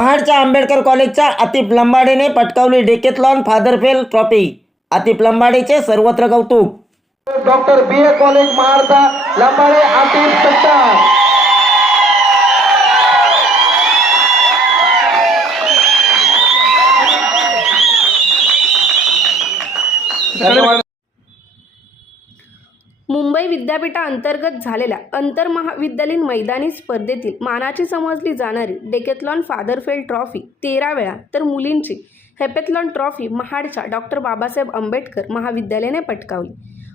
महाडच्या आंबेडकर कॉलेजच्या अतिप लंबाडेने पटकावली डेकेथलॉन फादरफेल ट्रॉफी. अतिप लंबाडेचे सर्वत्र कौतुक. डॉक्टर बी ए कॉलेज महाडचा लंबाडे आतिफ सत्तार धन्यवाद. मुंबई विद्यापीठाअंतर्गत झालेल्या आंतरमहाविद्यालयीन मैदानी स्पर्धेतील मानाची समजली जाणारी डेकेथलॉन फादरफेल्ड ट्रॉफी तेरा वेळा तर मुलींची हेपेथलॉन ट्रॉफी महाडच्या डॉक्टर बाबासाहेब आंबेडकर महाविद्यालयाने पटकावली.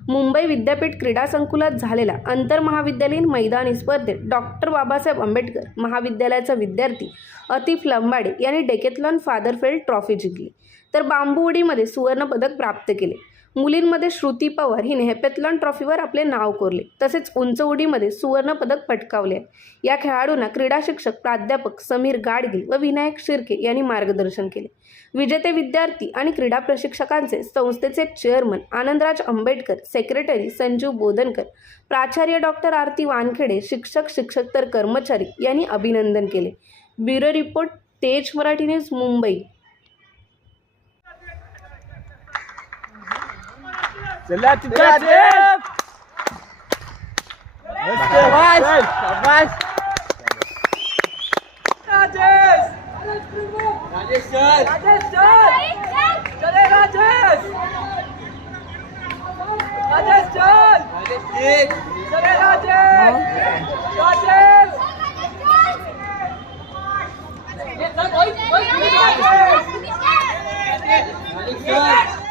मुंबई विद्यापीठ क्रीडा संकुलात झालेल्या आंतरमहाविद्यालयीन मैदानी स्पर्धेत डॉक्टर बाबासाहेब आंबेडकर महाविद्यालयाचा विद्यार्थी अतिफ लंबाडे यांनी डेकेथलॉन फादरफेल्ड ट्रॉफी जिंकली. तर बांबू उडीमध्ये सुवर्णपदक प्राप्त केले. मुलींमध्ये श्रुती पवार हिने हेपेथलॉन ट्रॉफीवर आपले नाव कोरले तसेच उंच उडीमध्ये सुवर्णपदक पटकावले या खेळाडूंना क्रीडा शिक्षक प्राध्यापक समीर गाडगिल व विनायक शिर्के यांनी मार्गदर्शन केले. विजेते विद्यार्थी आणि क्रीडा प्रशिक्षकांचे संस्थेचे चेअरमन आनंदराज आंबेडकर सेक्रेटरी संजीव बोधनकर प्राचार्य डॉक्टर आरती वानखेडे शिक्षक शिक्षकतर कर्मचारी यांनी अभिनंदन केले. Bureau report Tez Marathi news Mumbai. Celeste Cadeira! Vai, vai! Rajesh! Rajesh! Rajesh! Chale Rajesh! Rajesh chal! Rajesh chale Rajesh! Rajesh!